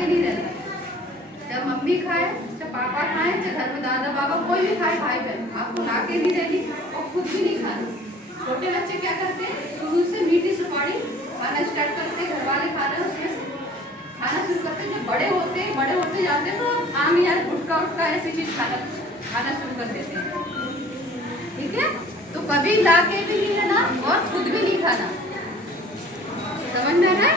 के नहीं रहता। जब मम्मी खाए, जब पापा खाए, चाहे घर में दादा बाबा कोई भी खाए, भाई बहन, आपको ला के नहीं देनी और खुद भी नहीं खाना। छोटे बच्चे क्या करते हैं, शुरू से मीठी सुपारी खाना स्टार्ट करते हैं, घर वाले खा रहे हैं उसमें से खाना शुरू करते हैं। जब बड़े होते जाते हैं तो आम यार गुटखा उटका ऐसी चीज खाना शुरू कर देते हैं। ठीक है, तो कभी ला के भी नहीं लेना और खुद भी नहीं खाना, समझ में है?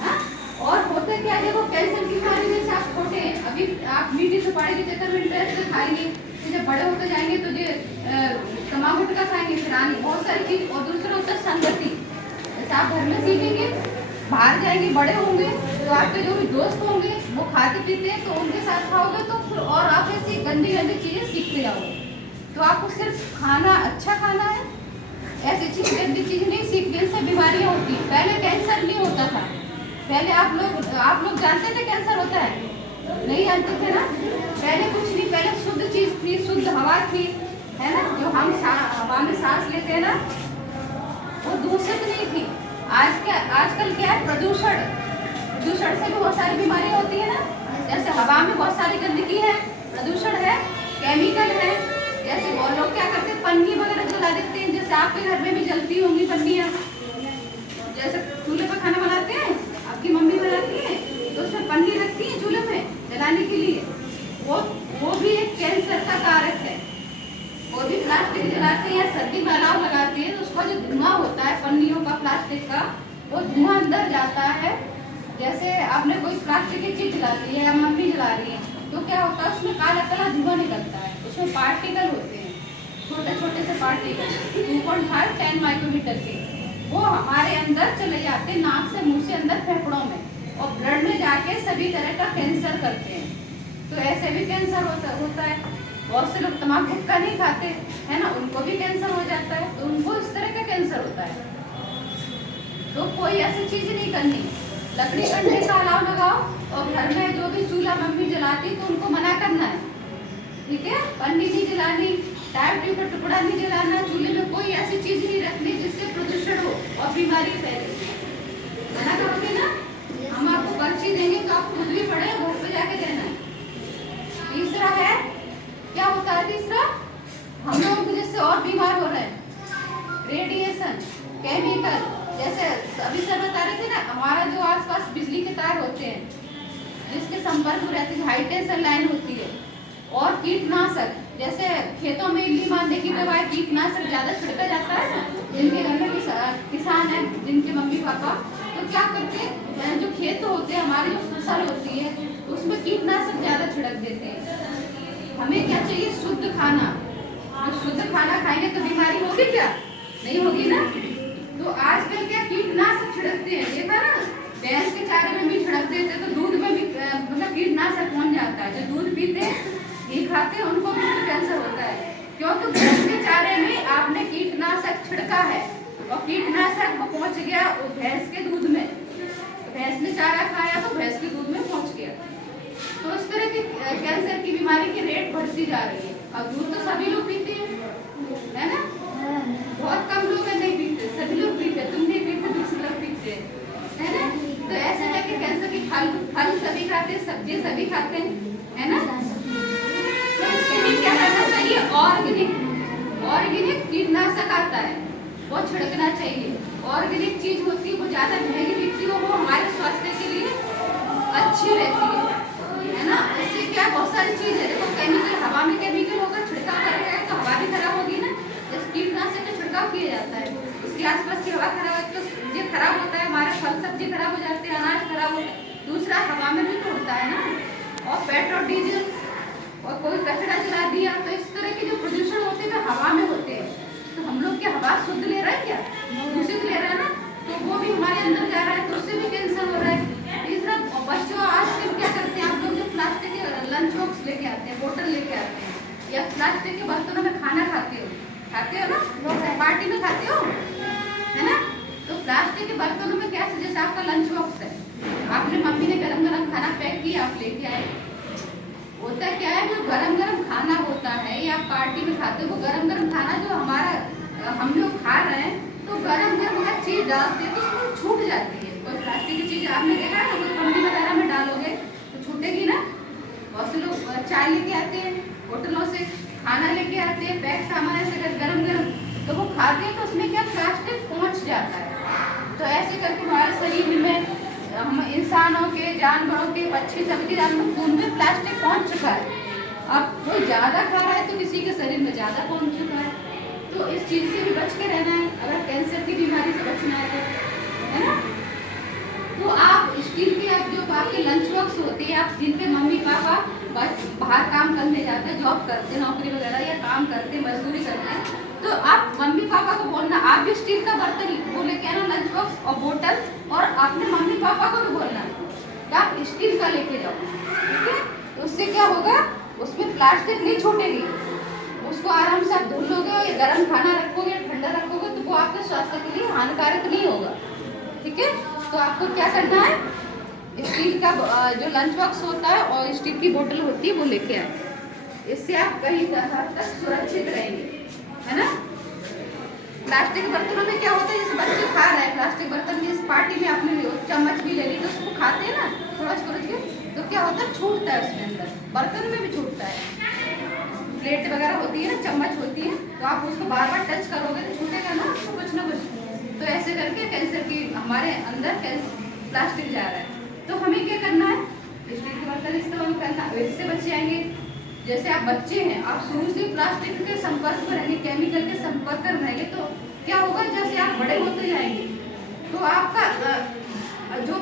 हाँ? और होता क्या है, वो कैंसर की बीमारी में आप छोटे हैं, अभी आप मीठी सुपारी के चक्कर में इंटरेस्ट से खाएंगे, तो जब बड़े होते जाएंगे तो ये तम्बाकू गुटखा खाएंगे, फिर आनी बहुत सारी चीज। और दूसरा होता है संगति, जैसे आप घर में सीखेंगे, बाहर जाएंगे, बड़े होंगे तो आपके जो भी दोस्त होंगे वो खाते पीते हैं, तो उनके साथ खाओगे तो फिर और आप ऐसी गंदी गंदी चीजें सीखते जाओगे। तो आपको सिर्फ खाना अच्छा खाना है, ऐसी चीज गंदी चीज नहीं सीखनी, इससे बीमारियां होती। पहले कैंसर नहीं होता था, पहले आप लोग जानते थे कैंसर होता है? नहीं जानते थे ना। पहले कुछ नहीं, पहले शुद्ध चीज थी, शुद्ध हवा थी, है ना, जो हम हवा में सांस लेते हैं ना, वो दूषित नहीं थी। आजकल क्या है, प्रदूषण से भी बहुत सारी बीमारियां होती है ना। जैसे हवा में बहुत सारी गंदगी है, प्रदूषण है, केमिकल है। जैसे बहुत लोग क्या करते हैं, पन्नी वगैरह जला देते हैं, जैसे आपके घर में भी जलती होंगी पन्नियाँ। जैसे चूल्हे पर खाना बनाते हैं, आपकी मम्मी बनाती है तो उसमें पन्नी रखती है चूल्हे में जलाने के लिए, वो भी एक कैंसर का कारक है। वो भी प्लास्टिक जलाते हैं या सर्दी में अलाव लगाते हैं, तो उसका जो धुआं होता है पन्नियों का, प्लास्टिक का, वो धुआं अंदर जाता है। जैसे आपने कोई प्लास्टिक की चीज जला दी है या मम्मी जला रही है, तो क्या होता है, उसमें काला काला धुआं निकलता है, उसमें पार्टिकल होते हैं, छोटे छोटे से पार्टिकल 2.5-10 माइक्रोमीटर के, वो हमारे अंदर चले जाते हैं, नाक से मुंह से अंदर फेफड़ों में, और ब्लड में जाके सभी तरह का कैंसर करते हैं। तो ऐसे भी कैंसर होता है। बहुत से लोग तम्बाकू गुटखा नहीं खाते है ना, उनको भी कैंसर हो जाता है, तो उनको इस तरह का कैंसर होता है। तो कोई ऐसी चीज नहीं करनी, लकड़ी कंडे का अलाव लगाओ, और घर में जो भी चूल्हा मम्मी जलाती तो उनको मना करना है, ठीक है। पन्नी नहीं जलानी, टायर ट्यूब का टुकड़ा नहीं जलाना, चूल्हे में कोई ऐसी चीज नहीं रखनी जिससे प्रदूषण हो और बीमारी फैले। मना करोगे ना, हम आपको पर्ची देंगे तो आप खुद भी पढ़े, घर पे जाके देना। तीसरा है, क्या होता है तीसरा, हम लोग जिससे और बीमार हो रहे हैं, रेडिएशन, केमिकल। जैसे अभी सर बता रहे थे ना, हमारा जो आसपास बिजली के तार होते हैं, जिसके संपर्क में रहती है, हाई टेंशन लाइन होती है, और कीटनाशक, जैसे खेतों में इल्ली मारने की दवाई, कीटनाशक ज्यादा छिड़का जाता है ना, जिनके घर में किसान है, जिनके मम्मी पापा, तो क्या करते हैं, जो खेत होते हैं, हमारी जो फसल होती है, उसमें कीटनाशक ज्यादा छिड़क देते हैं। हमें क्या चाहिए, शुद्ध खाना। जो शुद्ध खाना खाएंगे तो बीमारी होगी क्या? नहीं होगी ना। तो आजकल क्या कीटनाशक छिड़कते हैं, देखा ना, भैंस के चारे में भी छिड़क देते, तो दूध में भी मतलब कीटनाशक पहुंच जाता है। जो दूध पीते हैं, घी खाते हैं, उनको भी कैंसर होता है, क्योंकि भैंस के चारे में आपने कीटनाशक छिड़का है, और कीटनाशक वो पहुंच गया भैंस के दूध में, भैंस ने चारा खाया तो भैंस के दूध में पहुंच गया। तो इस तरह की कैंसर की बीमारी की रेट बढ़ती जा रही है। अब दूध तो सभी लोग पीते हैं, है ना, बहुत कम लोग नहीं पीते, सभी लोग पीते हैं। तुम नहीं पीते, दूसरे लोग पीते हैं, है ना। तो ऐसे करके कैंसर की फल सभी खाते हैं, सब्जी सभी खाते हैं, है ना। तो इसके लिए क्या करना चाहिए, ऑर्गेनिक कीटनाशक आता है, वो छिड़कना चाहिए। ऑर्गेनिक चीज होती है, वो ज्यादा महंगी बिकती है, वो हमारे स्वास्थ्य के लिए अच्छी रहती है ना। इससे क्या, बहुत सारी चीज है, देखो केमिकल, हवा में केमिकल होगा, छिड़काव करेगा तो हवा भी खराब होगी ना। जैसे कीटनाशक का छिड़काव किया जाता है, उसके आसपास की हवा खराब है तो ये खराब होता है, हमारे फल सब्जी खराब हो जाते हैं, अनाज खराब होता है। दूसरा, हवा में भी तो उड़ता है ना, और पेट्रोल डीजल और कोई कचरा जला दिया, तो इस तरह के जो प्रदूषण होते हैं हवा में होते हैं। तो हम लोग क्या हवा शुद्ध ले रहे हैं क्या, दूषित ले रहे हैं ना, तो वो भी हमारे अंदर जा रहा है, तो उससे भी कैंसर हो रहा है। तीसरा, बच्चों आजकल क्या करते हैं, आप लोग जो प्लास्टिक के लंच बॉक्स लेके आते हैं, बोतल लेके आते हैं, या प्लास्टिक के बर्तनों में खाना खाते हो ना, पार्टी में खाते हो, है ना। तो प्लास्टिक के बर्तनों में क्या, जैसे आपका लंच बॉक्स है, आपने मम्मी ने गरम गरम खाना पैक किया, आप लेके आए, होता क्या है, जो गरम गरम खाना होता है या पार्टी में खाते हो, वो गरम गरम खाना जो हमारा हम लोग खा रहे हैं, तो गरम गरम हर चीज डालते हैं तो उसमें छूट जाती है, प्लास्टिक की चीज़ आपने देखा है ना, कोई पन्नी वगैरह में डालोगे तो छूटेगी ना। बहुत से लोग चाय लेके आते हैं होटलों से, खाना लेके आते हैं, पैक सामान ऐसे गरम गरम, तो वो खाते हैं तो उसमें क्या प्लास्टिक पहुँच जाता है। तो ऐसे करके हमारे शरीर में, हम इंसानों के, जानवरों के, पक्षी, सबके जानवर खून में प्लास्टिक पहुँच चुका है। अब कोई ज़्यादा खा रहा है तो किसी के शरीर में ज़्यादा पहुँच चुका है। तो इस चीज़ से भी बच के रहना है अगर कैंसर की बीमारी से बचना है तो, है ना। तो आप स्टील के, आप जो आपके लंच बॉक्स होते हैं, आप जिन पे मम्मी पापा बाहर काम करने जाते हैं, जॉब करते हैं, नौकरी वगैरह या काम करते हैं, मजदूरी करते हैं, तो आप मम्मी पापा को बोलना आप भी स्टील का बर्तन वो लेके आना, लंच बॉक्स और बोतल, और अपने मम्मी पापा को भी बोलना कि आप स्टील का लेके जाओ, ठीक है। तो उससे क्या होगा, उसमें प्लास्टिक नहीं छूटेगी, उसको आराम से आप धुल लोगे, या गर्म खाना रखोगे, ठंडा रखोगे, तो वो आपके स्वास्थ्य के लिए हानिकारक नहीं होगा, ठीक है। तो आपको क्या करना है, स्टील का जो लंच बॉक्स होता है और स्टील की बोतल होती है वो लेके आए, इससे आप कहीं हद तक सुरक्षित रहेंगे, है ना। प्लास्टिक बर्तनों में क्या होता है, जैसे बच्चे खा रहे हैं प्लास्टिक बर्तन में, इस पार्टी में आपने चम्मच भी ले ली तो उसको खाते हैं ना थोड़ा छोड़ के, तो क्या होता है, छूटता है उसके अंदर, बर्तन में भी छूटता है। प्लेट वगैरह होती है ना, चम्मच होती है, तो आप उसको बार बार टच करोगे तो छूटेगा ना उसको कुछ ना कुछ। तो ऐसे करके कैंसर की हमारे अंदर प्लास्टिक जा रहा है। तो हमें क्या करना है, स्टील के बर्तन इस्तेमाल करना, इससे बच जाएंगे। जैसे आप बच्चे हैं, आप शुरू से प्लास्टिक के संपर्क में रहेंगे, केमिकल के संपर्क में रहेंगे, तो क्या होगा, जैसे आप बड़े होते जाएंगे तो आपका जो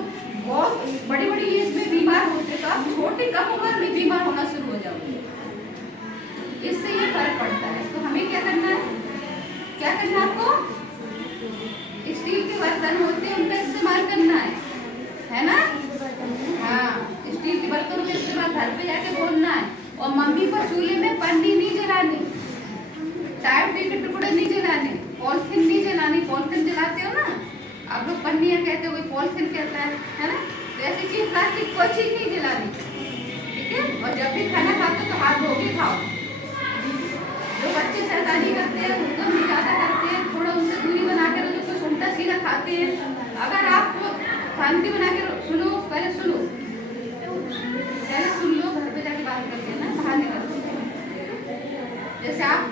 बहुत बड़ी बड़ी एज में बीमार होते, तो आप छोटी कम उम्र में बीमार होना शुरू हो जाओगे, इससे ये फर्क पड़ता है। तो हमें क्या करना है, क्या करना है आपको, स्टील के बर्तन होते हैं उनका इस्तेमाल करना है ना। हाँ, स्टील के बर्तनों का इस्तेमाल घर पे जाके बोलना है, और मम्मी को चूल्हे में पन्नी नहीं जलानी, टायर के टुकड़े नहीं जलाने, पॉलिथीन नहीं जलानी। पॉलिथीन जलाते हो ना आप लोग, पन्नियाँ कहते हो, कोई पॉलिथीन कहता है ना। तो ऐसी चीज, प्लास्टिक कोई चीज नहीं जलानी, ठीक है। और जब भी खाना खाते हो तो हाथ धो के खाओ। जो बच्चे शैतानी करते हैं, हुक्म भी ज़्यादा करते हैं, थोड़ा उनसे दूरी बना कर, जो कुछ उल्टा सीधा खाते हैं, अगर आपको शांति बना के सुनो, पहले सुन लो, घर पे जाके बात करते हैं ना, बाहर निकल। जैसे आप